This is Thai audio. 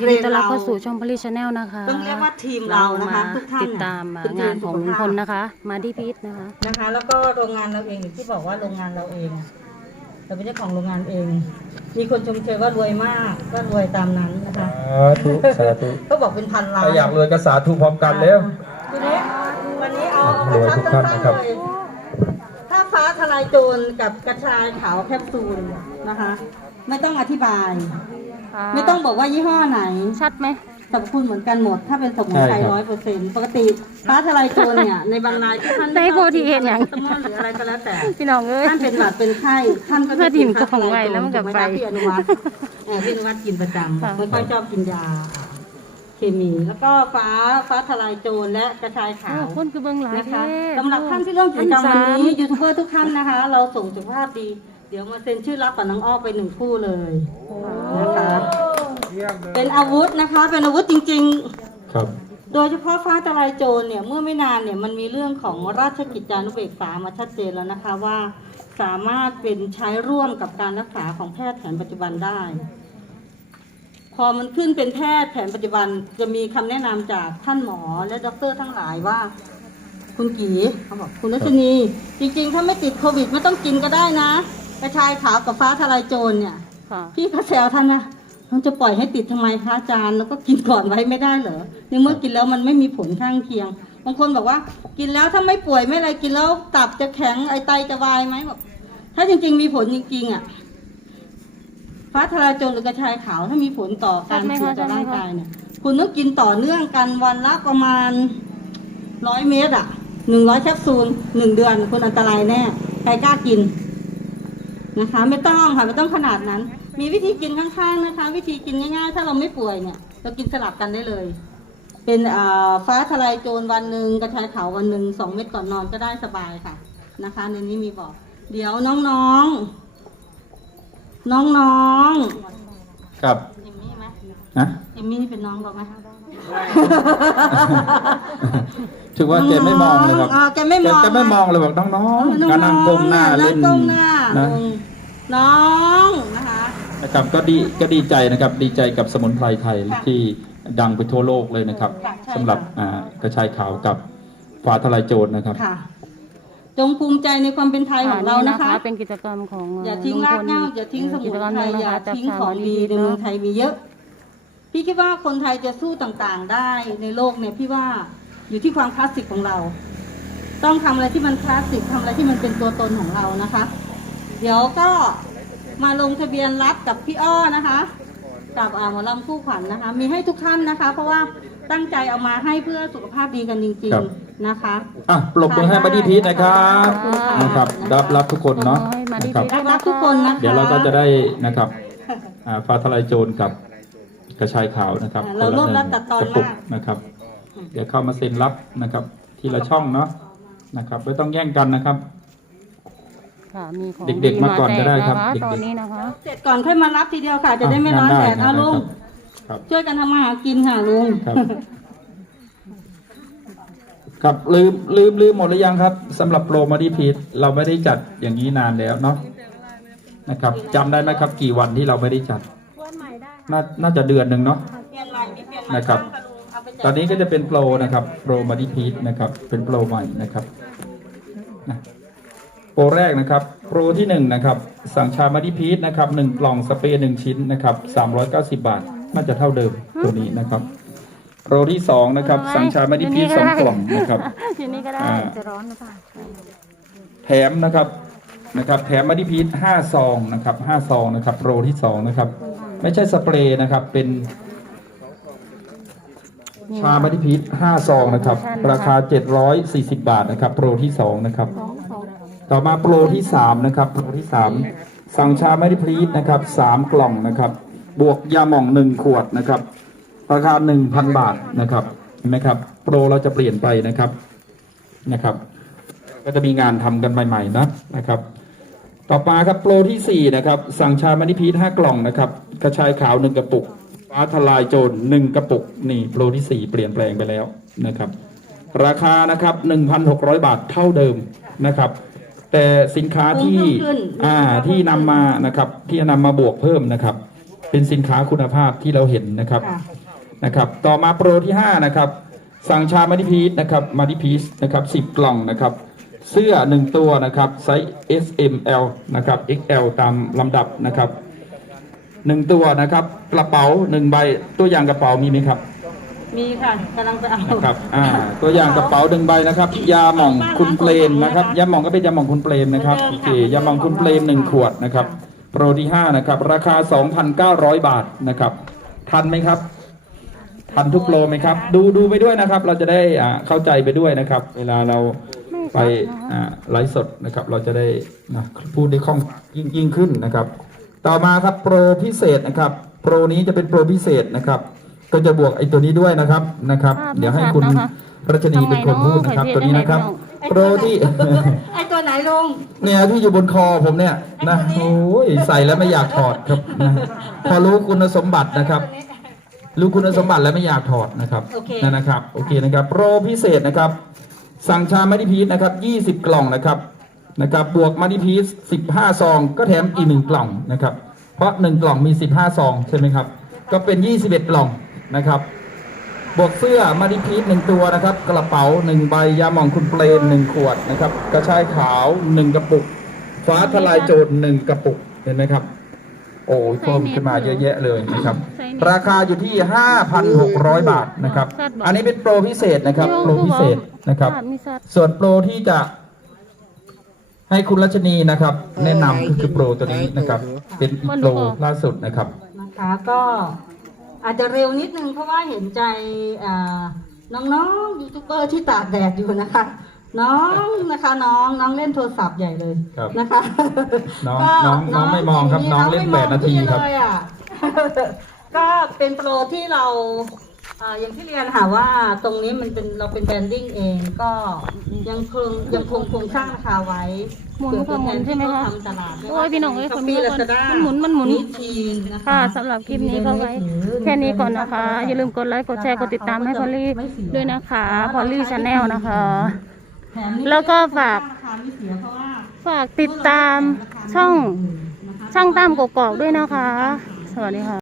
ยินดีต้อนรับเข้าสู่ช่องพลิชแนลนะคะต้องเรียกว่าทีมเรานะคะมทุกท่านติดตามคือทีมงานของลุงพลสุขภาพนะคะ มาที่พีทนะคะนะคะ แล้วก็โรงงานเราเองอย่างที่บอกว่าโรงงานเราเองเราเป็นเจ้าของโรงงานเอง มีคนชมเชยว่ารวยมากก็รวยตามนั้นนะคะสาธุสาธุก็บอกเป็นพันล้านถ้าอยากรวยก็สาธุพร้อมกันแล้วทีนี้วันนี้เอารวยทุกท่านนะครับเลยถ้าฟ้าทลายโจรกับกระชายขาวแคปซูลนะคะ ไม่ต้องอธิบาย ไม่ต้องบอกว่ายี่ห้อไหนชัดไหม สรรพคุณเหมือนกันหมด ถ้าเป็นสมุนไพรใช่ครับร้อยเปอร์เซ็นต์ปกติฟ้าทลายโจรเนี่ย ในบางรายที่ท่านได้โปรตีนอย่าง สมอนหรืออะไรก็แล้วแต่ พี่น้องเอ้ย ท่านเป็นหวัดเป็นไข้ท่านก็เพื่จะอถิ่มของไว้แล้วมันกลับไปถูหพี่อนุวัฒน์เออพี่อนุวัฒน์กินประจค่ะำไม่ค่อยชอบกินยา เคมีแล้วก็ฟ้าฟ้าทลายโจรและกระชายขาอ้าวว คนคือเบิ้งหลายนะคะเท่สำหรับท่านที่ร่วมกิจกรรมอัวันสามนี้ยูทูบเบอร์ทุกท่านนะคะ เราส่งสุขภาพดี เดี๋ยวมาเซ็นชื่อรับกับน้องอ้อไปหนึ่งคู่เลยนะคะ เป็นอาวุธนะคะ เป็นอาวุธจริง ๆ ครับ โดยเฉพาะฟ้าทลายโจรเนี่ยเมื่อไม่นานเนี่ยมันมีเรื่องของราชกิจจานุเบกษามาชัดเจนแล้วนะคะว่า สามารถเป็นใช้ร่วมกับการรักษาของแพทย์แผนปัจจุบันได้ พอมันขึ้นเป็นแพทย์แผนปัจจุบันจะมีคำแนะนำจากท่านหมอและด็อกเตอร์ทั้งหลายว่าคุณกีเขาบอกคุณรัชนี จริงๆ ถ้าไม่ติดโควิดไม่ต้องกินก็ได้นะ กระชายขาวกับฟ้าทลายโจรเนี่ยค่ะพี่ก็แซวท่านนะ เราจะปล่อยให้ติดทำไมพระอาจารย์แล้วก็กินก่อนไว้ไม่ได้เหรอในเมื่อกินแล้วมันไม่มีผลข้างเคียง บางคนบอกว่า กินแล้วถ้าไม่ป่วยไม่อะไรกินแล้วตับจะแข็งไอไตจะวายไหมบอกถ้าจริง ๆ มีผลจริงๆอะฟ้าทลายโจรหรือกระชายขาวถ้ามีผลต่อการชัดไหมเสียคะต่อร่างชัดไหมคะกายเนี่ยคุณต้องกินต่อเนื่องกันวันละประมาณร้อยเมตรอะหนึ่งร้อยแคปซูลหนึ่งเดือนคุณอันตรายแน่ใครกล้ากินนะคะ ไม่ต้องค่ะไม่ต้องขนาดนั้น มีวิธีกินข้างๆนะคะ วิธีกินง่ายๆ ถ้าเราไม่ป่วยเนี่ย เรากินสลับกันได้เลย เป็นอ่าฟ้าทลายโจรวันหนึ่งกระชายขาววันหนึ่งสองเม็ดก่อนนอนก็ได้สบายค่ะนะคะ ในนี้มีบอก เดี๋ยวน้องๆ น้องครับๆจิมมี่ไหมนะจิมมี่นี่เป็นน้องเราไหมถือว่าแกไม่มองเลยครับอ่าแกไม่มองแกไม่มองเลยบอกน้องๆก็นั่งก้มหน้าเล่นงก้มหน้านะน้องนะคะ นะครับก็ดีก็ดีใจนะครับดีใจกับสมุนไพรไทยที่ดังไปทั่วโลกเลยนะครับค่ะใช่สำหรับค่ะอ่ากระชายขาวกับฟ้าทลายโจรนะครับ ค่ะ จงภูมิใจในความเป็นไทยของเรานะคะ เป็นกิจกรรมของอย่าทิ้งรากเหง้าอย่าทิ้งสมุกินจกรรมไพหรนึ่งอย่านะคะจากทิ้งสาของวดีดีในเมืองเนาะไทยมีเยอะ พี่คิดว่าคนไทยจะสู้ต่างๆได้ในโลกเนี่ยพี่ว่าอยู่ที่ความคลาสสิกของเรา ต้องทำอะไรที่มันคลาสสิกทำอะไรที่มันเป็นตัวตนของเรานะคะ เดี๋ยวก็ มาลงทะเบียนรับกับพี่อ้อนะคะ กับอ่าหมอลำคู่ขวัญนะคะ มีให้ทุกท่านนะคะ เพราะว่าตั้งใจเอามาให้เพื่อสุขภาพดีกันจริง ครับ ๆนะคะอะปรบมือให้บัดดี้พีทนะครับขอบคุณค่ะ นะครับรับรับทุกคนเนาะให้มาดีนะครับพีทรักทุกคนนะคะ เดี๋ยวเราก็จะได้นะครับอ่าฟ้าทลายโจรกับกระชายขาวนะครับเรารวบรัดตัดตอนกระปุกมาก นะครับ เดี๋ยวเข้ามาเซ็นรับนะครับ ทีละช่องเนาะนะครับไม่ต้องแย่งกันนะครับ ค่ะ มีของเด็กๆมาก่อนก็ได้ครับแจกเด็กๆนะะตอนนี้นะคะ เสร็จก่อนค่อยมารับทีเดียวค่ะ จะได้ไม่ร้อนแดดอะเอาลุงครับ ช่วยกันทำมาหากินค่ะลุง ครับ ครับลืมลืมลืมหมดหรือยังครับสำหรับโปรมาดีพีทเราไม่ได้จัดอย่างนี้นานแล้วเนาะนะครับจำได้ไหมครับ กี่วันที่เราไม่ได้จัดน่าน่าจะเดือนหนึ่งเนาะ เปลี่ยนใหม่มีเปลี่ยนใหม่นะครับบ้างค่ะลุงเอาไปแจกตอนนี้ก็จะเป็นโปรนะครับโปรมาดีพีทนะครับ เป็นโปรใหม่นะครับนะโปรแรกนะครับ โปรที่หนึ่งนะครับสั่งชามาดีพีทนะครับหนึ่งกล่องสเปรย์หนึ่งชิ้นนะครับสามร้อยเก้าสิบบาท น่าจะเท่าเดิมตัวนี้นะครับ โปรที่สองนะครับสั่งชามาดีพีทสองกล่องนะครับทีนี้ก็ได้อ่าจะร้อนหรือเปล่าแถมนะครับนะครับแถมมาดิพีทห้าซองนะครับห้าซองนะครับ โปรที่สองนะครับ ไม่ใช่สเปรย์นะครับเป็น ชามาดิพีทห้าซองนะครับ ราคา740บาทนะครับ โปรที่สองนะครับ ต่อมาโปรที่สามนะครับโปรที่สามสั่งชามาดิพีทนะครับสามกล่องนะครับ บวกยาหม่องหนึ่งขวดนะครับราคา1,000บาทนะครับเห็นไหมครับ โปรเราจะเปลี่ยนไปนะครับนะครับ ก็จะมีงานทำกันใหม่ๆนะนะครับ ต่อมาครับโปรที่4นะครับ สั่งชามานิพีท5กล่องนะครับ กระชายขาว1กระปุกฟ้าทลายโจร1กระปุกนี่โปรที่4เปลี่ยนแปลงไปแล้วนะครับ ราคานะครับ1,600บาทเท่าเดิมนะครับ แต่สินค้าที่เพิ่มขึ้นอ่าที่นำมานะครับที่นำมาบวกเพิ่มนะครับ เป็นสินค้าคุณภาพที่เราเห็นนะครับ ค่ะ นะครับ ต่อมาโปรที่ 5 นะครับ สั่งชามาดิพีชนะครับ มาดิพีชนะครับ 10 กล่องนะครับ เสื้อ 1 ตัวนะครับ ไซส์ S M L นะครับ X L ตามลำดับนะครับ 1 ตัวนะครับ กระเป๋า 1 ใบ ตัวอย่างกระเป๋ามีไหมครับ มีค่ะกำลังไปเอานะครับอ่าตัวอย่างกระเป๋าหนึ่งใบนะครับ ยาหม่องคุณเปรมนะครับ ยาหม่องก็เป็นยาหม่องคุณเปรมนะครับโอเคยาหม่องคุณเปรมหนึ่งขวดนะครับ โปรที่ห้านะครับ ราคา 2,900 บาทนะครับ ทันไหมครับ ทันทุกโปรไหมครับ ดูดูไปด้วยนะครับ เราจะได้อ่าเข้าใจไปด้วยนะครับ เวลาเราไปอ่าไลฟ์สดนะครับ เราจะได้นะพูดได้คล่องยิ่งยิ่งขึ้นนะครับ ต่อมาครับโปรพิเศษนะครับ โปรนี้จะเป็นโปรพิเศษนะครับ ก็จะบวกไอ้ตัวนี้ด้วยนะครับนะครับภาพเดี๋ยวให้ไม่ชัดคุณนะคะรัชนีเป็นคนพูดนะครับทำไมเนอะตัวนี้นะครับใครเพจโปรที่ไอตัวไหนลุงเนี่ยที่อยู่บนคอผมเนี่ยนะโอ้ยใส่แล้วไม่อยากถอดครับนะพอรู้คุณสมบัตินะครับรู้คุณสมบัติแล้วไม่อยากถอดนะครับโอเคนั่นนะครับโอเคนะครับ โปรพิเศษนะครับ สั่งชามาดิพีชนะครับ20 กล่องนะครับนะครับ บวกมาดิพีช15ซอง ก็แถมอีกหนึ่งกล่องนะครับ เพราะ1กล่องมี15ซองใช่ไหมครับ ก็เป็น21กล่อง นะครับบวกเสื้อมาดิพีชหนึ่งตัวนะครับ กระเป๋าหนึ่งใบยาหมองคุณเปลนหนึ่งขวดนะครับ กระชายขาวหนึ่งกระปุก ฟ้าทลายโจรหนึ่งกระปุกเห็นไหมครับ โอ้ยเพิ่มขึ้นมาเยอะแยะเลยนะครับ ราคาอยู่ที่ 5,600 บาทนะครับ อันนี้เป็นโปรพิเศษนะครับ โปรพิเศษนะครับภาพไม่ชัดส่วนโปรที่จะให้คุณรัชนีนะครับ แนะนำก็คือโปรตัวนี้นะครับ เป็นอีกโปรล่าสุดนะครับนะคะก็ อาจจะเร็วนิดนึงเพราะว่าเห็นใจอ่าน้องๆยูทูบเบอร์ที่ตากแดดอยู่นะคะ น้องนะคะน้องน้องเล่นโทรศัพท์ใหญ่เลยครับนะคะน้องก็น้องน้องไม่มองครับน้องเล่นไม่มแปดนาทีครับพี่เลยอะก็เป็นโปรที่เรา อ่าอย่างที่เรียนค่ะว่าตรงนี้มันเป็นเราเป็นแบรนดิ้งเองก็ยังคงยังคงคงสร้างราคาไว้หมุนเผื่อค่ะหมุนใช่ไหมคะทำตลาดโอ้ยพี่หน่องเอ้ยช้คอนปปี้เมื่ลาอก่อนซาด้ามันหมุนมันหมุนทีนะคะค่ะสำหรับคลิปนี้ก็ไว้ แค่นี้ก่อนนะคะ อย่าลืมกดไลค์กดแชร์กดติดตามให้พอลลี่ด้วยนะคะพอลลี่ชาแนลนะคะแถมนี่แล้วก็ฝากราคาไม่เสียเพราะว่าฝากติดตามช่องช่างตามกกอกด้วยนะคะ สวัสดีค่ะ